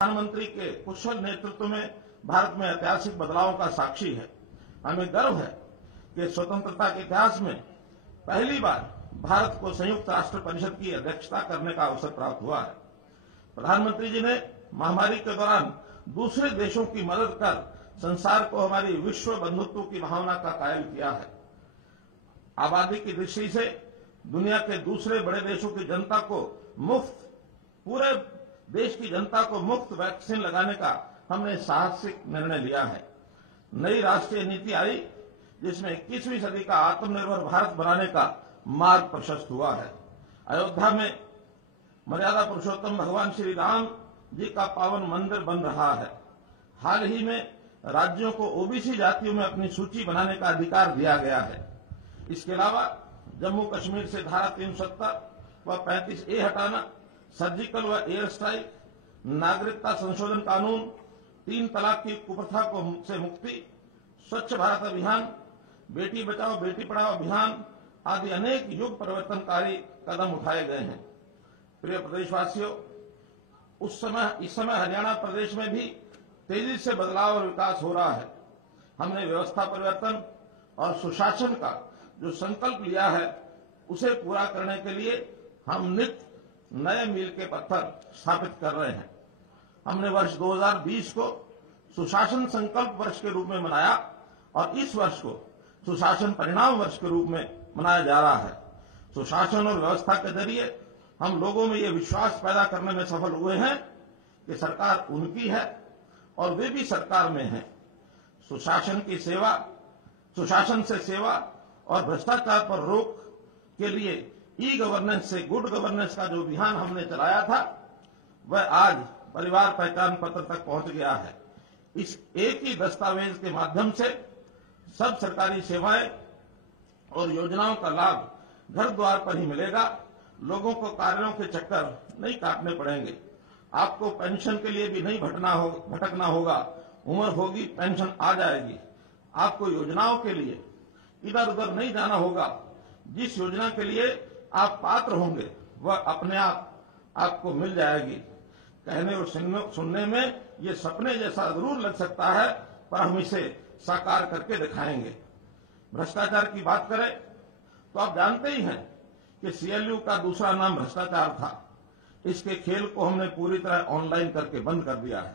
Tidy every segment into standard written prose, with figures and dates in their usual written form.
प्रधानमंत्री के कुशल नेतृत्व में भारत में ऐतिहासिक बदलाव का साक्षी है। हमें गर्व है कि स्वतंत्रता के इतिहास में पहली बार भारत को संयुक्त राष्ट्र परिषद की अध्यक्षता करने का अवसर प्राप्त हुआ है। प्रधानमंत्री जी ने महामारी के दौरान दूसरे देशों की मदद कर संसार को हमारी विश्व बंधुत्व की भावना का कायल किया है। आबादी की दृष्टि से दुनिया के दूसरे बड़े देशों की जनता को मुफ्त, पूरे देश की जनता को मुफ्त वैक्सीन लगाने का हमने साहसिक निर्णय लिया है। नई राष्ट्रीय नीति आई जिसमें 21वीं सदी का आत्मनिर्भर भारत बनाने का मार्ग प्रशस्त हुआ है। अयोध्या में मर्यादा पुरुषोत्तम भगवान श्री राम जी का पावन मंदिर बन रहा है। हाल ही में राज्यों को ओबीसी जातियों में अपनी सूची बनाने का अधिकार दिया गया है। इसके अलावा जम्मू कश्मीर से धारा 370 व 35A हटाना, सर्जिकल व एयर स्ट्राइक, नागरिकता संशोधन कानून, 3 तलाक की कुप्रथा से मुक्ति, स्वच्छ भारत अभियान, बेटी बचाओ बेटी पढ़ाओ अभियान आदि अनेक युग परिवर्तनकारी कदम उठाए गए हैं। प्रिय प्रदेशवासियों, इस समय हरियाणा प्रदेश में भी तेजी से बदलाव और विकास हो रहा है। हमने व्यवस्था परिवर्तन और सुशासन का जो संकल्प लिया है उसे पूरा करने के लिए हम नित्य नए मील के पत्थर स्थापित कर रहे हैं। हमने वर्ष 2020 को सुशासन संकल्प वर्ष के रूप में मनाया और इस वर्ष को सुशासन परिणाम वर्ष के रूप में मनाया जा रहा है। सुशासन और व्यवस्था के जरिए हम लोगों में ये विश्वास पैदा करने में सफल हुए हैं कि सरकार उनकी है और वे भी सरकार में हैं। सुशासन से सेवा और भ्रष्टाचार पर रोक के लिए ई गवर्नेंस से गुड गवर्नेंस का जो अभियान हमने चलाया था वह आज परिवार पहचान पत्र तक पहुंच गया है। इस एक ही दस्तावेज के माध्यम से सब सरकारी सेवाएं और योजनाओं का लाभ घर द्वार पर ही मिलेगा। लोगों को कार्यालयों के चक्कर नहीं काटने पड़ेंगे। आपको पेंशन के लिए भी नहीं भटकना होगा। उम्र होगी पेंशन आ जाएगी। आपको योजनाओं के लिए इधर उधर नहीं जाना होगा। जिस योजना के लिए आप पात्र होंगे वह अपने आप आपको मिल जाएगी। कहने और सुनने में ये सपने जैसा जरूर लग सकता है, पर हम इसे साकार करके दिखाएंगे। भ्रष्टाचार की बात करें तो आप जानते ही हैं कि सीएलयू का दूसरा नाम भ्रष्टाचार था। इसके खेल को हमने पूरी तरह ऑनलाइन करके बंद कर दिया है।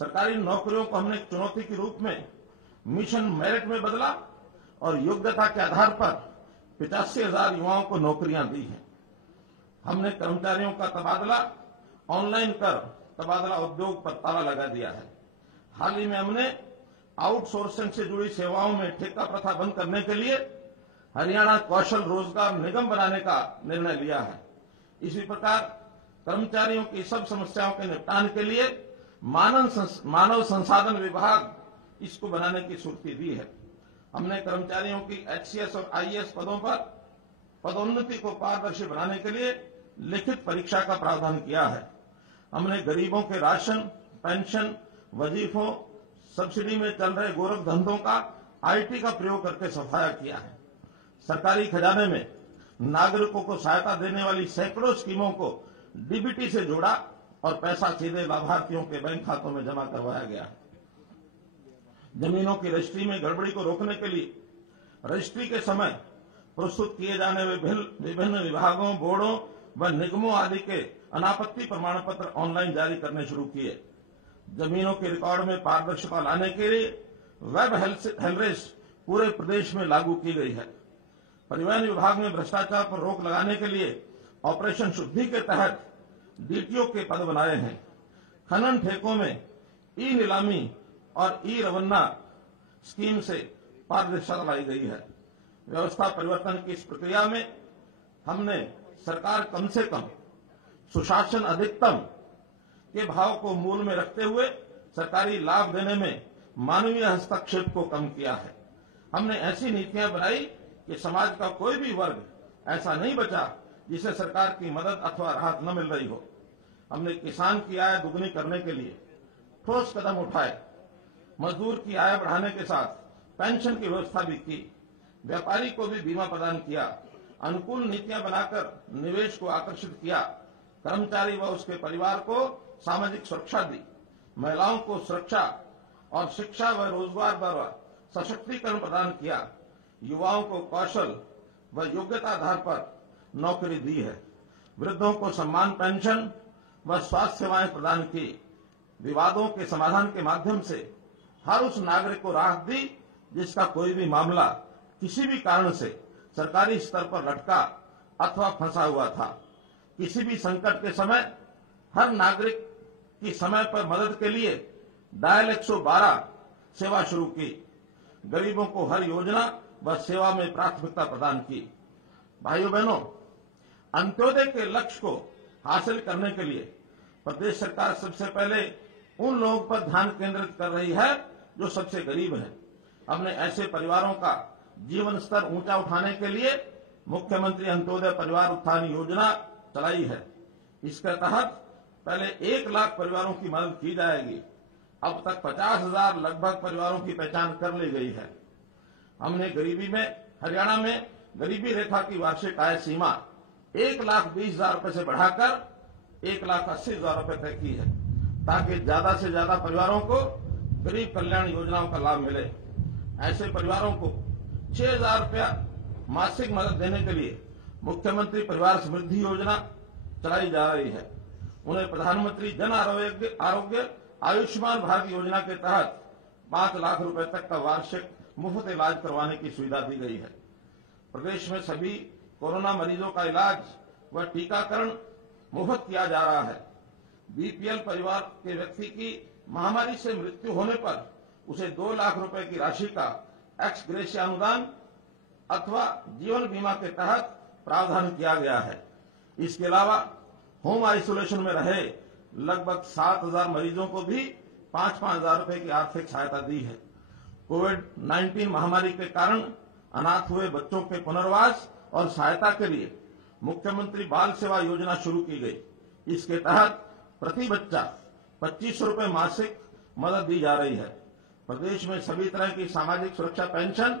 सरकारी नौकरियों को हमने चुनौती के रूप में मिशन मेरिट में बदला और योग्यता के आधार पर 85,000 युवाओं को नौकरियां दी हैं। हमने कर्मचारियों का तबादला ऑनलाइन कर तबादला उद्योग पर ताला लगा दिया है। हाल ही में हमने आउटसोर्सिंग से जुड़ी सेवाओं में ठेका प्रथा बंद करने के लिए हरियाणा कौशल रोजगार निगम बनाने का निर्णय लिया है। इसी प्रकार कर्मचारियों की सब समस्याओं के निपटान के लिए मानव संसाधन विभाग इसको बनाने की स्वीकृति दी है। हमने कर्मचारियों की एचसीएस और आईएएस पदों पर पदोन्नति को पारदर्शी बनाने के लिए लिखित परीक्षा का प्रावधान किया है। हमने गरीबों के राशन, पेंशन, वजीफों, सब्सिडी में चल रहे गोरख धंधों का आईटी का प्रयोग करके सफाया किया है। सरकारी खजाने में नागरिकों को सहायता देने वाली सैकड़ों स्कीमों को डीबीटी से जोड़ा और पैसा सीधे लाभार्थियों के बैंक खातों में जमा करवाया गया है। जमीनों की रजिस्ट्री में गड़बड़ी को रोकने के लिए रजिस्ट्री के समय प्रस्तुत किए जाने वाले विभिन्न विभागों, बोर्डों व निगमों आदि के अनापत्ति प्रमाण पत्र ऑनलाइन जारी करने शुरू किए। जमीनों के रिकॉर्ड में पारदर्शिता लाने के लिए वेब हेल्थ पूरे प्रदेश में लागू की गई है। परिवहन विभाग में भ्रष्टाचार पर रोक लगाने के लिए ऑपरेशन शुद्धि के तहत डीटीओ के पद बनाए हैं। खनन ठेकों में ई नीलामी और ई रवन्ना स्कीम से पारदर्शिता लाई गई है। व्यवस्था परिवर्तन की इस प्रक्रिया में हमने सरकार कम से कम सुशासन अधिकतम के भाव को मूल में रखते हुए सरकारी लाभ देने में मानवीय हस्तक्षेप को कम किया है। हमने ऐसी नीतियां बनाई कि समाज का कोई भी वर्ग ऐसा नहीं बचा जिसे सरकार की मदद अथवा राहत न मिल रही हो। हमने किसान की आय दुगनी करने के लिए ठोस कदम उठाए। मजदूर की आय बढ़ाने के साथ पेंशन की व्यवस्था भी की। व्यापारी को भी बीमा प्रदान किया। अनुकूल नीतियां बनाकर निवेश को आकर्षित किया। कर्मचारी व उसके परिवार को सामाजिक सुरक्षा दी, महिलाओं को सुरक्षा और शिक्षा व रोजगार द्वारा सशक्तिकरण प्रदान किया, युवाओं को कौशल व योग्यता आधार पर नौकरी दी है, वृद्धों को सम्मान पेंशन व स्वास्थ्य सेवाएं प्रदान की, विवादों के समाधान के माध्यम से हर उस नागरिक को राहत दी जिसका कोई भी मामला किसी भी कारण से सरकारी स्तर पर लटका अथवा फंसा हुआ था। किसी भी संकट के समय हर नागरिक की समय पर मदद के लिए डायल 112 सेवा शुरू की, गरीबों को हर योजना व सेवा में प्राथमिकता प्रदान की। भाइयों बहनों, अंत्योदय के लक्ष्य को हासिल करने के लिए प्रदेश सरकार सबसे पहले उन लोगों पर ध्यान केंद्रित कर रही है जो सबसे गरीब हैं। हमने ऐसे परिवारों का जीवन स्तर ऊंचा उठाने के लिए मुख्यमंत्री अंत्योदय परिवार उत्थान योजना चलाई है। इसके तहत पहले 1 लाख परिवारों की मदद की जाएगी। अब तक 50,000 लगभग परिवारों की पहचान कर ली गई है। हमने हरियाणा में गरीबी रेखा की वार्षिक आय सीमा 1,20,000 रुपए से बढ़ाकर 1,80,000 रुपए तय की है, ताकि ज्यादा से ज्यादा परिवारों को गरीब कल्याण योजनाओं का लाभ मिले। ऐसे परिवारों को 6,000 रुपया मासिक मदद देने के लिए मुख्यमंत्री परिवार समृद्धि योजना चलाई जा रही है। उन्हें प्रधानमंत्री जन आरोग्य आयुष्मान भारत योजना के तहत 5 लाख रुपए तक का वार्षिक मुफ्त इलाज करवाने की सुविधा दी गई है। प्रदेश में सभी कोरोना मरीजों का इलाज व टीकाकरण मुफ्त किया जा रहा है। बीपीएल परिवार के व्यक्ति की महामारी से मृत्यु होने पर उसे 2 लाख रुपए की राशि का एक्स ग्रेशिया अनुदान अथवा जीवन बीमा के तहत प्रावधान किया गया है। इसके अलावा होम आइसोलेशन में रहे लगभग 7,000 मरीजों को भी 5-5 हजार रुपए की आर्थिक सहायता दी है। कोविड-19 महामारी के कारण अनाथ हुए बच्चों के पुनर्वास और सहायता के लिए मुख्यमंत्री बाल सेवा योजना शुरू की गई। इसके तहत प्रति बच्चा 2500 रुपए मासिक मदद दी जा रही है। प्रदेश में सभी तरह की सामाजिक सुरक्षा पेंशन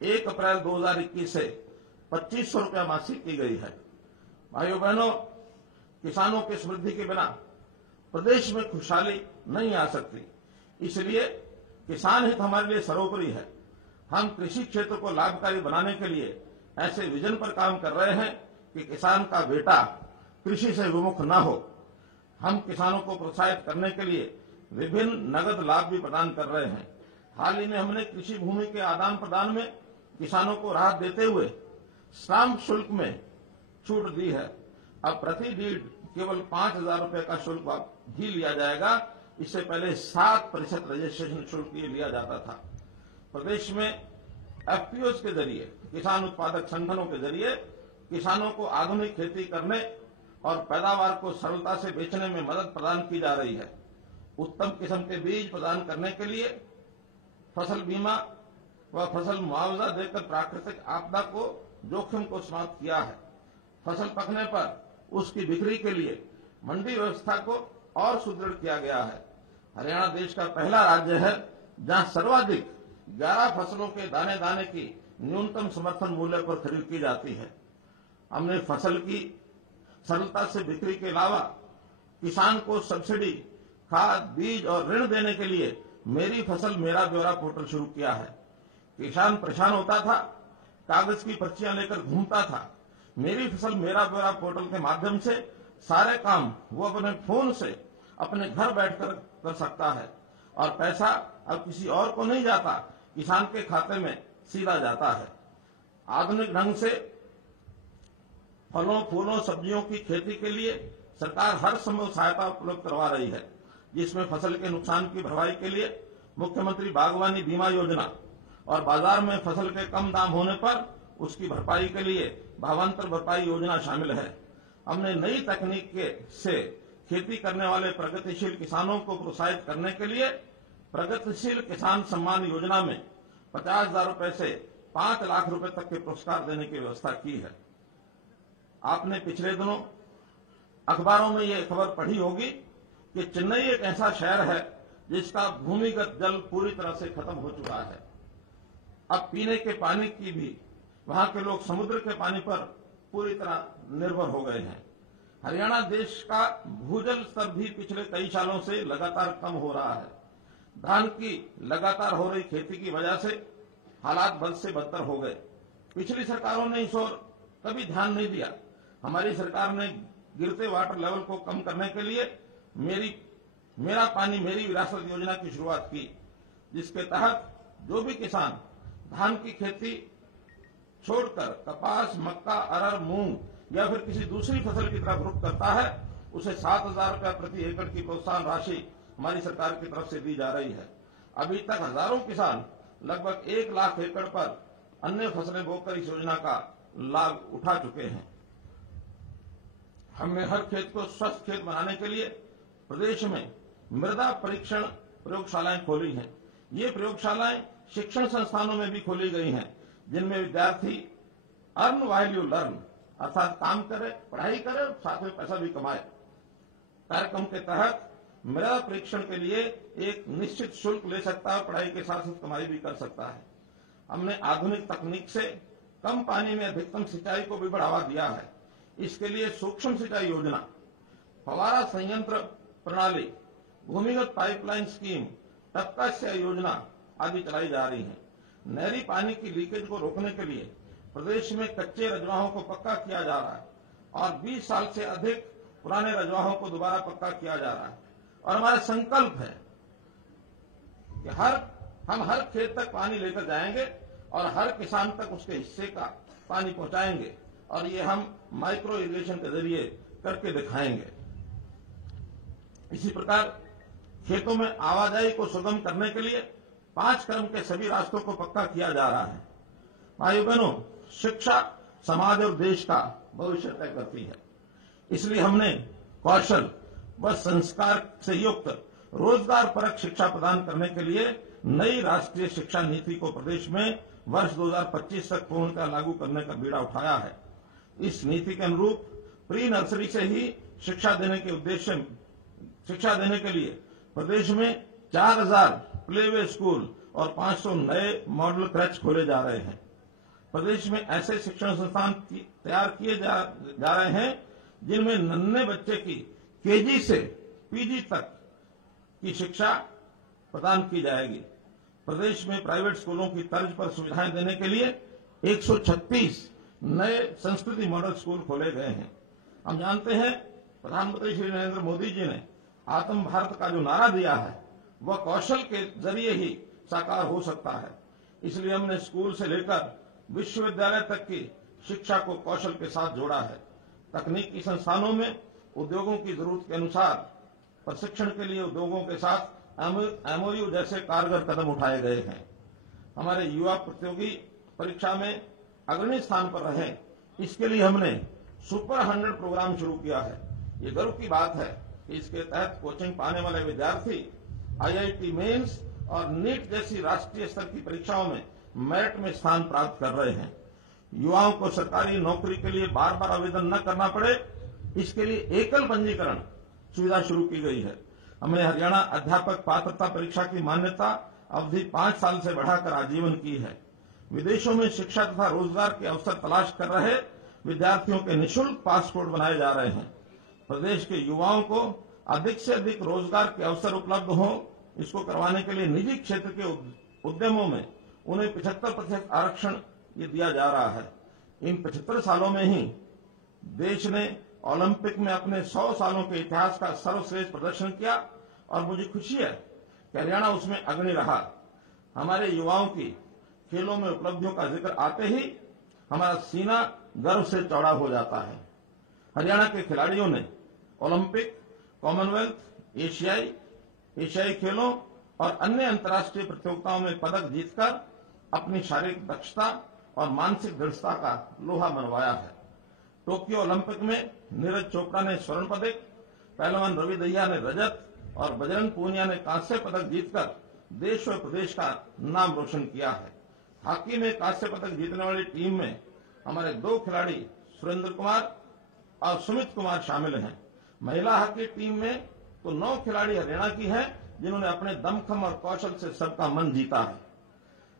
1 अप्रैल 2021 से 2500 रुपया मासिक की गई है। भाइयों बहनों, किसानों की समृद्धि के बिना प्रदेश में खुशहाली नहीं आ सकती। इसलिए किसान हित हमारे लिए सर्वोपरि है। हम कृषि क्षेत्र को लाभकारी बनाने के लिए ऐसे विजन पर काम कर रहे हैं कि किसान का बेटा कृषि से विमुख न हो। हम किसानों को प्रोत्साहित करने के लिए विभिन्न नगद लाभ भी प्रदान कर रहे हैं। हाल ही में हमने कृषि भूमि के आदान प्रदान में किसानों को राहत देते हुए स्टाम्प शुल्क में छूट दी है। अब प्रति डीड केवल 5,000 रुपए का शुल्क ही लिया जाएगा। इससे पहले 7% रजिस्ट्रेशन शुल्क लिया जाता था। प्रदेश में एफपीओज के जरिए, किसान उत्पादक संगठनों के जरिए किसानों को आधुनिक खेती करने और पैदावार को सरलता से बेचने में मदद प्रदान की जा रही है। उत्तम किस्म के बीज प्रदान करने के लिए फसल बीमा व फसल मुआवजा देकर प्राकृतिक आपदा को जोखिम को समाप्त किया है। फसल पकने पर उसकी बिक्री के लिए मंडी व्यवस्था को और सुदृढ़ किया गया है। हरियाणा देश का पहला राज्य है जहां सर्वाधिक 11 फसलों के दाने दाने की न्यूनतम समर्थन मूल्य पर खरीद की जाती है। हमने फसल की सरलता से बिक्री के अलावा किसान को सब्सिडी, खाद, बीज और ऋण देने के लिए मेरी फसल मेरा ब्यौरा पोर्टल शुरू किया है। किसान परेशान होता था, कागज की पर्चियां लेकर घूमता था। मेरी फसल मेरा ब्यौरा पोर्टल के माध्यम से सारे काम वो अपने फोन से अपने घर बैठकर कर सकता है और पैसा अब किसी और को नहीं जाता, किसान के खाते में सीधा जाता है। आधुनिक ढंग से फलों, फूलों, सब्जियों की खेती के लिए सरकार हर संभव सहायता उपलब्ध करवा रही है, जिसमें फसल के नुकसान की भरपाई के लिए मुख्यमंत्री बागवानी बीमा योजना और बाजार में फसल के कम दाम होने पर उसकी भरपाई के लिए भावांतर भरपाई योजना शामिल है। हमने नई तकनीक से खेती करने वाले प्रगतिशील किसानों को प्रोत्साहित करने के लिए प्रगतिशील किसान सम्मान योजना में 50,000 रुपए से 5 लाख रुपए तक के पुरस्कार देने की व्यवस्था की है। आपने पिछले दिनों अखबारों में ये खबर पढ़ी होगी कि चेन्नई एक ऐसा शहर है जिसका भूमिगत जल पूरी तरह से खत्म हो चुका है। अब पीने के पानी की भी वहां के लोग समुद्र के पानी पर पूरी तरह निर्भर हो गए हैं। हरियाणा देश का भूजल स्तर भी पिछले कई सालों से लगातार कम हो रहा है। धान की लगातार हो रही खेती की वजह से हालात बद से बदतर हो गए। पिछली सरकारों ने इस ओर कभी ध्यान नहीं दिया। हमारी सरकार ने गिरते वाटर लेवल को कम करने के लिए मेरा पानी मेरी विरासत योजना की शुरुआत की, जिसके तहत जो भी किसान धान की खेती छोड़कर कपास, मक्का, अरहर, मूंग या फिर किसी दूसरी फसल की तरफ रुख करता है, उसे 7,000 रुपया प्रति एकड़ की प्रोत्साहन राशि हमारी सरकार की तरफ से दी जा रही है। अभी तक हजारों किसान लगभग 1 लाख एकड़ पर अन्य फसलें बोकर इस योजना का लाभ उठा चुके हैं। हमने हर खेत को स्वस्थ खेत बनाने के लिए प्रदेश में मृदा परीक्षण प्रयोगशालाएं खोली हैं। ये प्रयोगशालाएं शिक्षण संस्थानों में भी खोली गई हैं, जिनमें विद्यार्थी अर्न व्हाइल यू लर्न अर्थात काम करे, पढ़ाई करे और साथ में पैसा भी कमाए। कार्यक्रम के तहत मृदा परीक्षण के लिए एक निश्चित शुल्क ले सकता है, पढ़ाई के साथ साथ कमाई भी कर सकता है। हमने आधुनिक तकनीक से कम पानी में अधिकतम सिंचाई को भी बढ़ावा दिया है। इसके लिए सूक्ष्म सिंचाई योजना, फव्वारा संयंत्र प्रणाली, भूमिगत पाइपलाइन स्कीम, टपका सिंचाई योजना आदि चलाई जा रही है। नहरी पानी की लीकेज को रोकने के लिए प्रदेश में कच्चे रजवाहों को पक्का किया जा रहा है और 20 साल से अधिक पुराने रजवाहों को दोबारा पक्का किया जा रहा है। और हमारा संकल्प है कि हम हर खेत तक पानी लेकर जाएंगे और हर किसान तक उसके हिस्से का पानी पहुंचाएंगे, और ये हम माइक्रो इरिगेशन के जरिए करके दिखाएंगे। इसी प्रकार खेतों में आवाजाही को सुगम करने के लिए 5 क्रम के सभी रास्तों को पक्का किया जा रहा है। भाइयों बहनों, शिक्षा समाज और देश का भविष्य तय करती है। इसलिए हमने कौशल व संस्कार से युक्त रोजगार परक शिक्षा प्रदान करने के लिए नई राष्ट्रीय शिक्षा नीति को प्रदेश में वर्ष 2025 तक पूर्णतः लागू करने का बीड़ा उठाया है। इस नीति के अनुरूप प्री नर्सरी से ही शिक्षा देने के लिए प्रदेश में 4,000 प्लेवे स्कूल और 500 नए मॉडल क्रच खोले जा रहे हैं। प्रदेश में ऐसे शिक्षण संस्थान तैयार किए जा रहे हैं जिनमें नन्हे बच्चे की केजी से पीजी तक की शिक्षा प्रदान की जाएगी। प्रदेश में प्राइवेट स्कूलों की तर्ज पर सुविधाएं देने के लिए 136 नए संस्कृति मॉडल स्कूल खोले गए हैं। हम जानते हैं प्रधानमंत्री श्री नरेंद्र मोदी जी ने आत्म भारत का जो नारा दिया है वह कौशल के जरिए ही साकार हो सकता है। इसलिए हमने स्कूल से लेकर विश्वविद्यालय तक की शिक्षा को कौशल के साथ जोड़ा है। तकनीकी संस्थानों में उद्योगों की जरूरत के अनुसार प्रशिक्षण के लिए उद्योगों के साथ एमओयू जैसे कारगर कदम उठाए गए हैं। हमारे युवा प्रतियोगी परीक्षा में अग्रणी स्थान पर रहे, इसके लिए हमने सुपर 100 प्रोग्राम शुरू किया है। ये गर्व की बात है कि इसके तहत कोचिंग पाने वाले विद्यार्थी आईआईटी मेंस और नीट जैसी राष्ट्रीय स्तर की परीक्षाओं में मेरिट में स्थान प्राप्त कर रहे हैं। युवाओं को सरकारी नौकरी के लिए बार बार आवेदन न करना पड़े, इसके लिए एकल पंजीकरण सुविधा शुरू की गई है। हमने हरियाणा अध्यापक पात्रता परीक्षा की मान्यता अवधि 5 साल से बढ़ाकर आजीवन की है। विदेशों में शिक्षा तथा रोजगार के अवसर तलाश कर रहे विद्यार्थियों के निःशुल्क पासपोर्ट बनाए जा रहे हैं। प्रदेश के युवाओं को अधिक से अधिक रोजगार के अवसर उपलब्ध हो, इसको करवाने के लिए निजी क्षेत्र के उद्यमों में उन्हें 75% आरक्षण ये दिया जा रहा है। इन 75 सालों में ही देश ने ओलंपिक में अपने 100 सालों के इतिहास का सर्वश्रेष्ठ प्रदर्शन किया और मुझे खुशी है कि हरियाणा उसमें अग्रणी रहा। हमारे युवाओं की खेलों में उपलब्धियों का जिक्र आते ही हमारा सीना गर्व से चौड़ा हो जाता है। हरियाणा के खिलाड़ियों ने ओलंपिक, कॉमनवेल्थ, एशियाई खेलों और अन्य अंतर्राष्ट्रीय प्रतियोगिताओं में पदक जीतकर अपनी शारीरिक दक्षता और मानसिक दृढ़ता का लोहा मनवाया है। टोक्यो ओलंपिक में नीरज चोपड़ा ने स्वर्ण पदक, पहलवान रवि दहिया ने रजत और बजरंग पूनिया ने कांस्य पदक जीतकर देश और प्रदेश का नाम रोशन किया है। हॉकी में कांस्य पदक जीतने वाली टीम में हमारे 2 खिलाड़ी सुरेंद्र कुमार और सुमित कुमार शामिल हैं। महिला हॉकी टीम में तो 9 खिलाड़ी हरियाणा की हैं, जिन्होंने अपने दमखम और कौशल से सबका मन जीता है।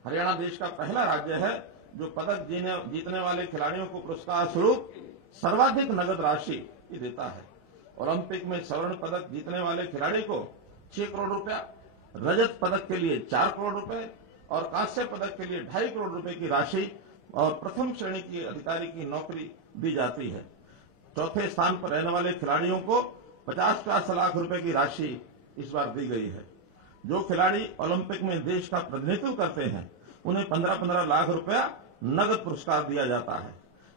हरियाणा देश का पहला राज्य है जो पदक जीतने वाले खिलाड़ियों को पुरस्कार स्वरूप सर्वाधिक नगद राशि ये देता है। ओलंपिक में स्वर्ण पदक जीतने वाले खिलाड़ी को 6 करोड़ रुपया, रजत पदक के लिए 4 करोड़ रुपए और कांस्य पदक के लिए 2.5 करोड़ रुपए की राशि और प्रथम श्रेणी की अधिकारी की नौकरी दी जाती है। चौथे स्थान पर रहने वाले खिलाड़ियों को 50-50 लाख रुपए की राशि इस बार दी गई है। जो खिलाड़ी ओलंपिक में देश का प्रतिनिधित्व करते हैं उन्हें 15-15 लाख रुपया नगद पुरस्कार दिया जाता है।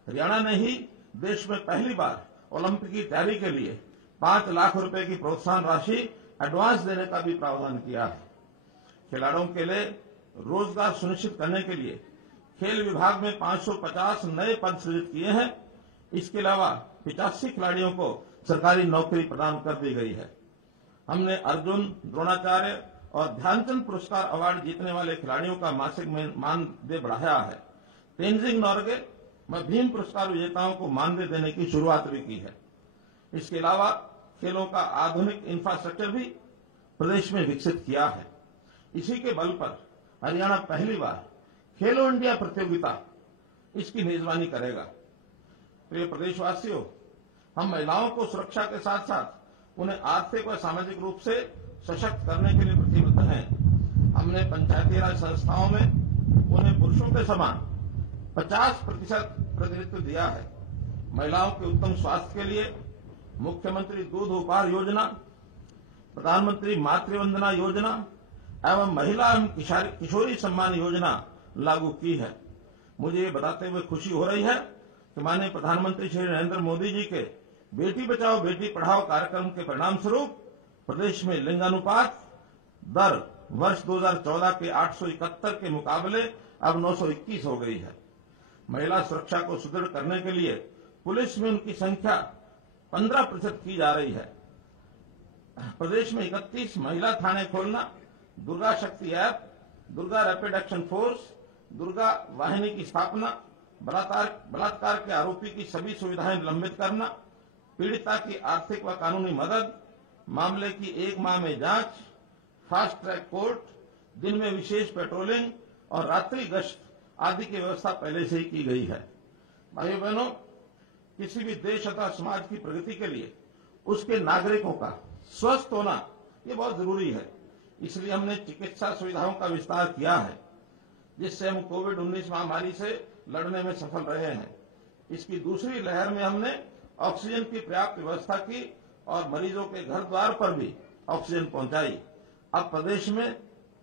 हरियाणा ने ही देश में पहली बार ओलंपिक की तैयारी के लिए 5 लाख रुपए की प्रोत्साहन राशि एडवांस देने का भी प्रावधान किया है। खिलाड़ियों के लिए रोजगार सुनिश्चित करने के लिए खेल विभाग में 550 नए पद सृजित किए हैं। इसके अलावा 85 खिलाड़ियों को सरकारी नौकरी प्रदान कर दी गई है। हमने अर्जुन, द्रोणाचार्य और ध्यानचंद पुरस्कार अवार्ड जीतने वाले खिलाड़ियों का मासिक मानदेय बढ़ाया है। तेंजिंग नोर्गे में भीम पुरस्कार विजेताओं को मानदेय देने की शुरुआत भी की है। इसके अलावा खेलों का आधुनिक इंफ्रास्ट्रक्चर भी प्रदेश में विकसित किया है। इसी के बल पर हरियाणा पहली बार खेलो इंडिया प्रतियोगिता इसकी मेजबानी करेगा। प्रिय प्रदेशवासियों, हम महिलाओं को सुरक्षा के साथ साथ उन्हें आर्थिक व सामाजिक रूप से सशक्त करने के लिए प्रतिबद्ध हैं। हमने पंचायती राज संस्थाओं में उन्हें पुरुषों के समान 50% प्रतिनिधित्व दिया है। महिलाओं के उत्तम स्वास्थ्य के लिए मुख्यमंत्री दूध उपहार योजना, प्रधानमंत्री मातृवंदना योजना एवं महिला एवं किशोरी सम्मान योजना लागू की है। मुझे ये बताते हुए खुशी हो रही है कि माननीय प्रधानमंत्री श्री नरेंद्र मोदी जी के बेटी बचाओ बेटी पढ़ाओ कार्यक्रम के परिणाम स्वरूप प्रदेश में लिंगानुपात दर वर्ष 2014 के 871 के मुकाबले अब 921 हो गई है। महिला सुरक्षा को सुदृढ़ करने के लिए पुलिस में उनकी संख्या 15% की जा रही है। प्रदेश में 31 महिला थाने खोलना, दुर्गा शक्ति app, Durga rapid action force, Durga वाहिनी की स्थापना, बलात्कार के आरोपी की सभी सुविधाएं निलंबित करना, पीड़िता की आर्थिक व कानूनी मदद, मामले की 1 माह में जांच, फास्ट ट्रैक कोर्ट, दिन में विशेष पेट्रोलिंग और रात्रि गश्त आदि की व्यवस्था पहले से ही की गई है। भाइयों बहनों, किसी भी देश अथवा समाज की प्रगति के लिए उसके नागरिकों का स्वस्थ होना ये बहुत जरूरी है। इसलिए हमने चिकित्सा सुविधाओं का विस्तार किया है, जिससे हम कोविड-19 महामारी से लड़ने में सफल रहे हैं। इसकी दूसरी लहर में हमने ऑक्सीजन की पर्याप्त व्यवस्था की और मरीजों के घर द्वार पर भी ऑक्सीजन पहुंचाई। अब प्रदेश में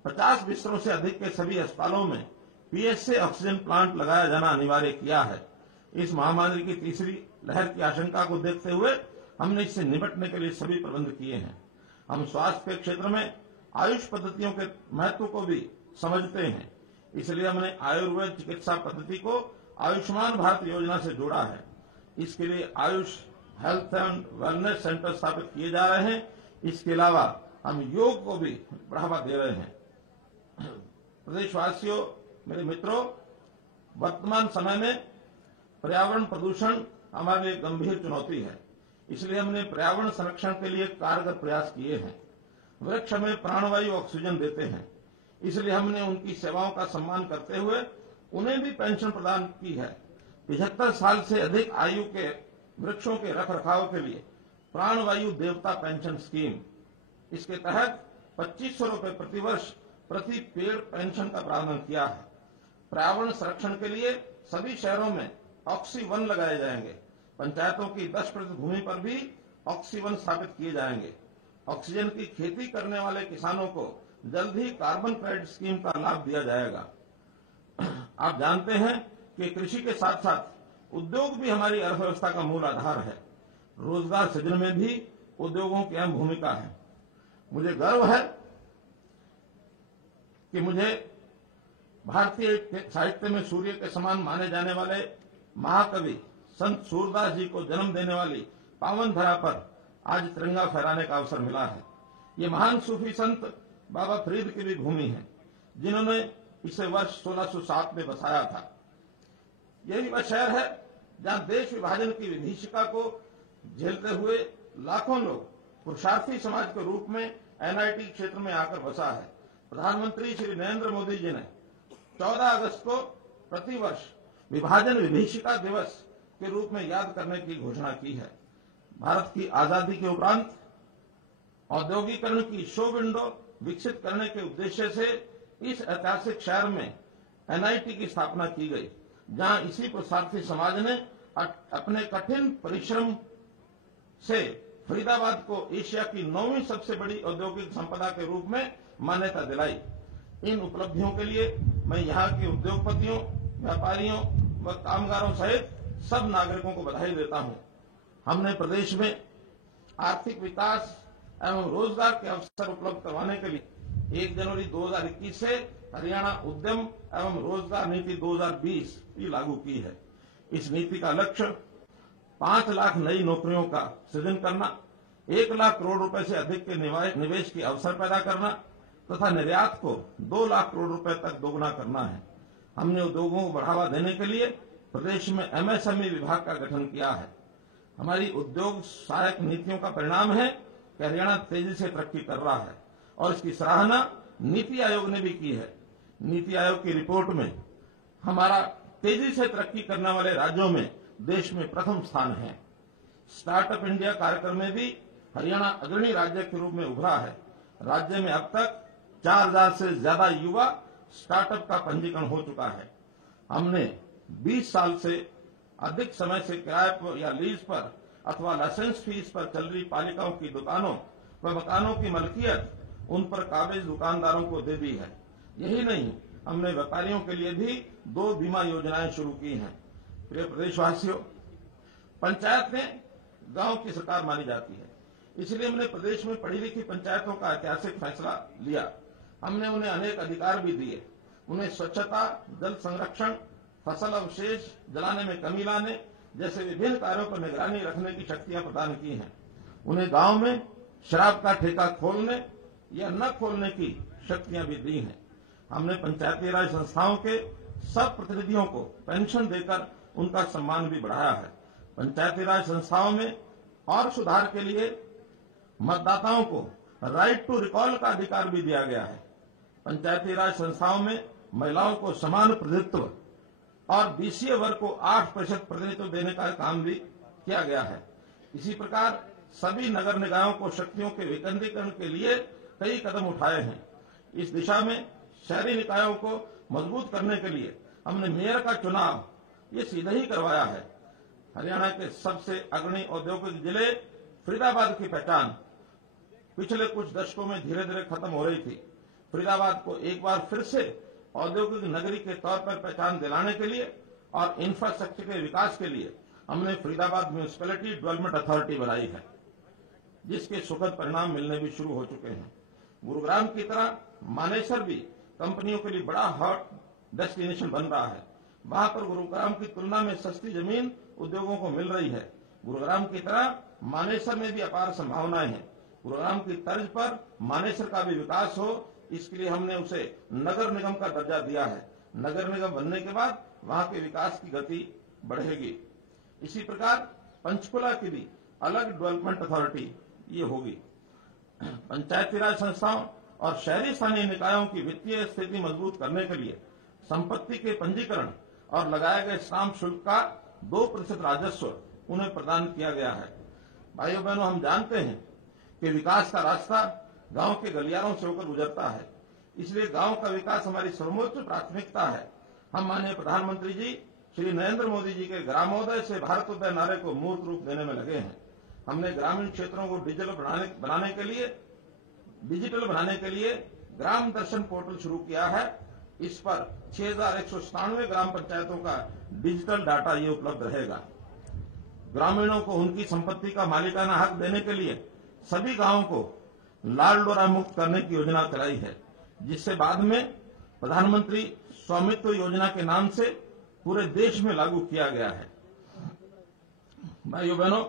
50 बिस्तरों से अधिक के सभी अस्पतालों में पीएसए ऑक्सीजन प्लांट लगाया जाना अनिवार्य किया है। इस महामारी की तीसरी लहर की आशंका को देखते हुए हमने इससे निपटने के लिए सभी प्रबंध किए हैं। हम स्वास्थ्य के क्षेत्र में आयुष पद्धतियों के महत्व को भी समझते हैं, इसलिए हमने आयुर्वेद चिकित्सा पद्धति को आयुष्मान भारत योजना से जोड़ा है। इसके लिए Ayush health and wellness centre स्थापित किए जा रहे हैं। इसके अलावा हम योग को भी बढ़ावा दे रहे हैं। प्रदेशवासियों, मेरे मित्रों, वर्तमान समय में पर्यावरण प्रदूषण हमारे लिए गंभीर चुनौती है। इसलिए हमने पर्यावरण संरक्षण के लिए कारगर प्रयास किए हैं। वृक्ष हमें प्राणवायु ऑक्सीजन देते हैं, इसलिए हमने उनकी सेवाओं का सम्मान करते हुए उन्हें भी पेंशन प्रदान की है। 75 साल से अधिक आयु के वृक्षों के रखरखाव के लिए प्राणवायु देवता पेंशन स्कीम, इसके तहत 2500 रुपए प्रतिवर्ष प्रति पेड़ पेंशन का प्रावधान किया है। पर्यावरण संरक्षण के लिए सभी शहरों में ऑक्सी-1 लगाए जाएंगे। पंचायतों की 10% भूमि पर भी ऑक्सी-1 स्थापित किए जाएंगे। ऑक्सीजन की खेती करने वाले किसानों को जल्द ही कार्बन क्रेडिट स्कीम का लाभ दिया जाएगा। आप जानते हैं कि कृषि के साथ साथ उद्योग भी हमारी अर्थव्यवस्था का मूल आधार है। रोजगार सृजन में भी उद्योगों की अहम भूमिका है। मुझे गर्व है कि मुझे भारतीय साहित्य में सूर्य के समान माने जाने वाले महाकवि संत सूरदास जी को जन्म देने वाली पावन धरा पर आज तिरंगा फहराने का अवसर मिला है। ये महान सूफी संत बाबा फरीद की भी भूमि है, जिन्होंने इसे वर्ष 1607 में बसाया था। यही वह शहर है जहां देश विभाजन की विभीषिका को झेलते हुए लाखों लोग पुरुषार्थी समाज के रूप में एनआईटी क्षेत्र में आकर बसा है। प्रधानमंत्री श्री नरेंद्र मोदी जी ने 14 अगस्त को प्रतिवर्ष विभाजन विभीषिका दिवस के रूप में याद करने की घोषणा की है। भारत की आजादी के उपरांत औद्योगिकरण की शो विंडो विकसित करने के उद्देश्य से इस ऐतिहासिक शहर में एनआईटी की स्थापना की गई, जहां इसी पुरुषार्थी समाज ने अपने कठिन परिश्रम से फरीदाबाद को एशिया की 9वीं सबसे बड़ी औद्योगिक संपदा के रूप में मान्यता दिलाई। इन उपलब्धियों के लिए मैं यहाँ के उद्योगपतियों, व्यापारियों व कामगारों सहित सब नागरिकों को बधाई देता हूँ। हमने प्रदेश में आर्थिक विकास एवं रोजगार के अवसर उपलब्ध करवाने के लिए 1 जनवरी 2021 से हरियाणा उद्यम एवं रोजगार नीति 2020 की लागू की है। इस नीति का लक्ष्य 5 लाख नई नौकरियों का सृजन करना, 1 लाख करोड़ रुपए से अधिक के निवेश के अवसर पैदा करना तथा निर्यात को 2 लाख करोड़ रुपए तक दोगुना करना है। हमने उद्योगों को बढ़ावा देने के लिए प्रदेश में एमएसएमई विभाग का गठन किया है। हमारी उद्योग सहायक नीतियों का परिणाम है कि हरियाणा तेजी से तरक्की कर रहा है और इसकी सराहना नीति आयोग ने भी की है। नीति आयोग की रिपोर्ट में हमारा तेजी से तरक्की करने वाले राज्यों में देश में प्रथम स्थान है। स्टार्टअप इंडिया कार्यक्रम में भी हरियाणा अग्रणी राज्य के रूप में उभरा है। राज्य में अब तक 4000 से ज्यादा युवा स्टार्टअप का पंजीकरण हो चुका है। हमने 20 साल से अधिक समय से किराए पर या लीज पर अथवा लाइसेंस फीस पर चल रही पालिकाओं की दुकानों व मकानों की मलकियत उन पर काबिज दुकानदारों को दे दी है। यही नहीं, हमने व्यापारियों के लिए भी 2 बीमा योजनाएं शुरू की हैं। प्रिय प्रदेशवासियों, पंचायतें गांव की सरकार मानी जाती है, इसलिए हमने प्रदेश में पढ़ी लिखी पंचायतों का ऐतिहासिक फैसला लिया। हमने उन्हें अनेक अधिकार भी दिए। उन्हें स्वच्छता, जल संरक्षण, फसल अवशेष जलाने में कमी लाने जैसे विभिन्न कार्यों पर निगरानी रखने की शक्तियां प्रदान की हैं। उन्हें गांव में शराब का ठेका खोलने या न खोलने की शक्तियां भी दी हैं। हमने पंचायती राज संस्थाओं के सब प्रतिनिधियों को पेंशन देकर उनका सम्मान भी बढ़ाया है। पंचायती राज संस्थाओं में और सुधार के लिए मतदाताओं को राइट टू रिकॉल का अधिकार भी दिया गया है। पंचायती राज संस्थाओं में महिलाओं को समान प्रतिनिधित्व और बीसीए वर्ग को 8% प्रतिनिधित्व देने का काम भी किया गया है। इसी प्रकार सभी नगर निकायों को शक्तियों के विकेंद्रीकरण के लिए कई कदम उठाए हैं। इस दिशा में शहरी निकायों को मजबूत करने के लिए हमने मेयर का चुनाव ये सीधे ही करवाया है। हरियाणा के सबसे अग्रणी औद्योगिक जिले फरीदाबाद की पहचान पिछले कुछ दशकों में धीरे धीरे खत्म हो रही थी। फरीदाबाद को एक बार फिर से औद्योगिक नगरी के तौर पर पहचान दिलाने के लिए और इंफ्रास्ट्रक्चर के विकास के लिए हमने फरीदाबाद म्यूनिसिपैलिटी डेवलपमेंट अथॉरिटी बनाई है, जिसके सुखद परिणाम मिलने भी शुरू हो चुके हैं। गुरुग्राम की तरह मानेसर भी कंपनियों के लिए बड़ा हॉट डेस्टिनेशन बन रहा है। वहां पर गुरुग्राम की तुलना में सस्ती जमीन उद्योगों को मिल रही है। गुरुग्राम की तरह मानेसर में भी अपार संभावनाएं हैं। गुरुग्राम की तर्ज पर मानेसर का भी विकास हो, इसके लिए हमने उसे नगर निगम का दर्जा दिया है। नगर निगम बनने के बाद वहां के विकास की गति बढ़ेगी। इसी प्रकार पंचकुला की भी अलग डेवलपमेंट अथॉरिटी ये होगी। पंचायती राज संस्थाओं और शहरी स्थानीय निकायों की वित्तीय स्थिति मजबूत करने के लिए संपत्ति के पंजीकरण और लगाए गए स्टाम्प शुल्क का 2% राजस्व उन्हें प्रदान किया गया है। भाइयों बहनों, हम जानते हैं कि विकास का रास्ता गांव के गलियारों से होकर गुजरता है, इसलिए गांव का विकास हमारी सर्वोच्च प्राथमिकता है। हम माननीय प्रधानमंत्री जी श्री नरेंद्र मोदी जी के ग्रामोदय से भारतोदय नारे को मूर्त रूप देने में लगे हैं। हमने ग्रामीण क्षेत्रों को डिजिटल बनाने के लिए ग्राम दर्शन पोर्टल शुरू किया है। इस पर 6197 ग्राम पंचायतों का डिजिटल डाटा ये उपलब्ध रहेगा। ग्रामीणों को उनकी संपत्ति का मालिकाना हक देने के लिए सभी गांवों को लाल डोरा मुक्त करने की योजना चलाई है, जिससे बाद में प्रधानमंत्री स्वामित्व योजना के नाम से पूरे देश में लागू किया गया है। भाइयों बहनों,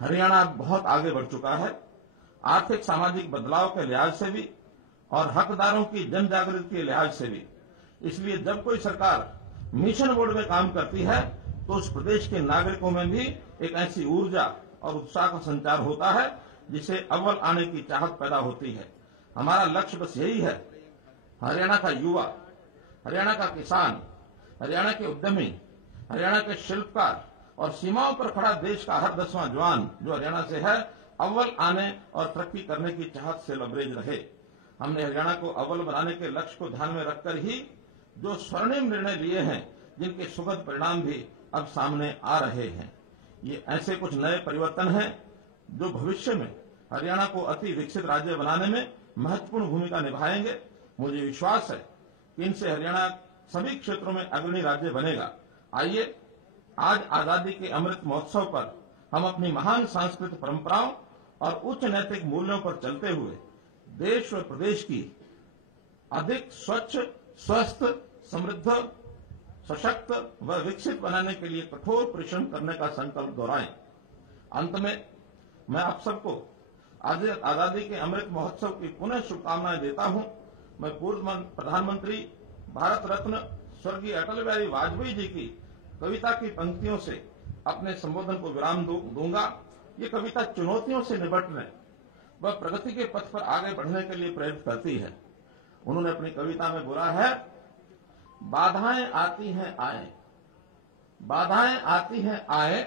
हरियाणा बहुत आगे बढ़ चुका है, आर्थिक सामाजिक बदलाव के लिहाज से भी और हकदारों की जन जागृति के लिहाज से भी। इसलिए जब कोई सरकार मिशन मोड में काम करती है तो उस प्रदेश के नागरिकों में भी एक ऐसी ऊर्जा और उत्साह का संचार होता है जिससे अव्वल आने की चाहत पैदा होती है। हमारा लक्ष्य बस यही है, हरियाणा का युवा, हरियाणा का किसान, हरियाणा के उद्यमी, हरियाणा के शिल्पकार और सीमाओं पर खड़ा देश का हर 10वां जवान जो हरियाणा से है अव्वल आने और तरक्की करने की चाहत से लबरेज रहे। हमने हरियाणा को अव्वल बनाने के लक्ष्य को ध्यान में रखकर ही जो स्वर्णिम निर्णय लिए हैं, जिनके सुखद परिणाम भी अब सामने आ रहे हैं। ये ऐसे कुछ नए परिवर्तन हैं जो भविष्य में हरियाणा को अति विकसित राज्य बनाने में महत्वपूर्ण भूमिका निभाएंगे। मुझे विश्वास है कि इनसे हरियाणा सभी क्षेत्रों में अग्रणी राज्य बनेगा। आइए आज आजादी के अमृत महोत्सव पर हम अपनी महान सांस्कृतिक परंपराओं और उच्च नैतिक मूल्यों पर चलते हुए देश और प्रदेश की अधिक स्वच्छ, स्वस्थ, समृद्ध, सशक्त व विकसित बनाने के लिए कठोर परिश्रम करने का संकल्प दोहराएं। अंत में मैं आप सबको आजादी के अमृत महोत्सव की पुनः शुभकामनाएं देता हूं। मैं पूर्व प्रधानमंत्री भारत रत्न स्वर्गीय अटल बिहारी वाजपेयी जी की कविता की पंक्तियों से अपने संबोधन को विराम दूंगा। ये कविता चुनौतियों से निपटने व प्रगति के पथ पर आगे बढ़ने के लिए प्रेरित करती है। उन्होंने अपनी कविता में बोला है, बाधाएं आती हैं आए, बाधाएं आती हैं आए,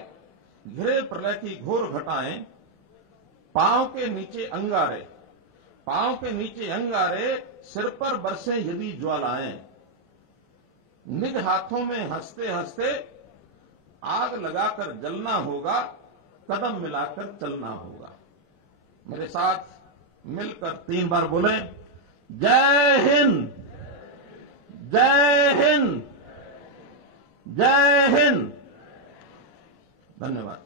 घिरे प्रलय की घोर घटाएं, पांव के नीचे अंगारे, पांव के नीचे अंगारे, सिर पर बरसे यदि ज्वालाएं, निज हाथों में हंसते हंसते आग लगाकर जलना होगा, कदम मिलाकर चलना होगा। मेरे साथ मिलकर 3 बार बोले, जय हिंद, जय हिंद, जय हिंद। धन्यवाद।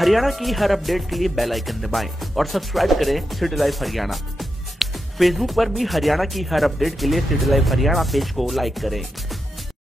हरियाणा की हर अपडेट के लिए बेल आइकन दबाएं और सब्सक्राइब करें सिटी लाइव हरियाणा। फेसबुक पर भी हरियाणा की हर अपडेट के लिए सिटी लाइव हरियाणा पेज को लाइक करें।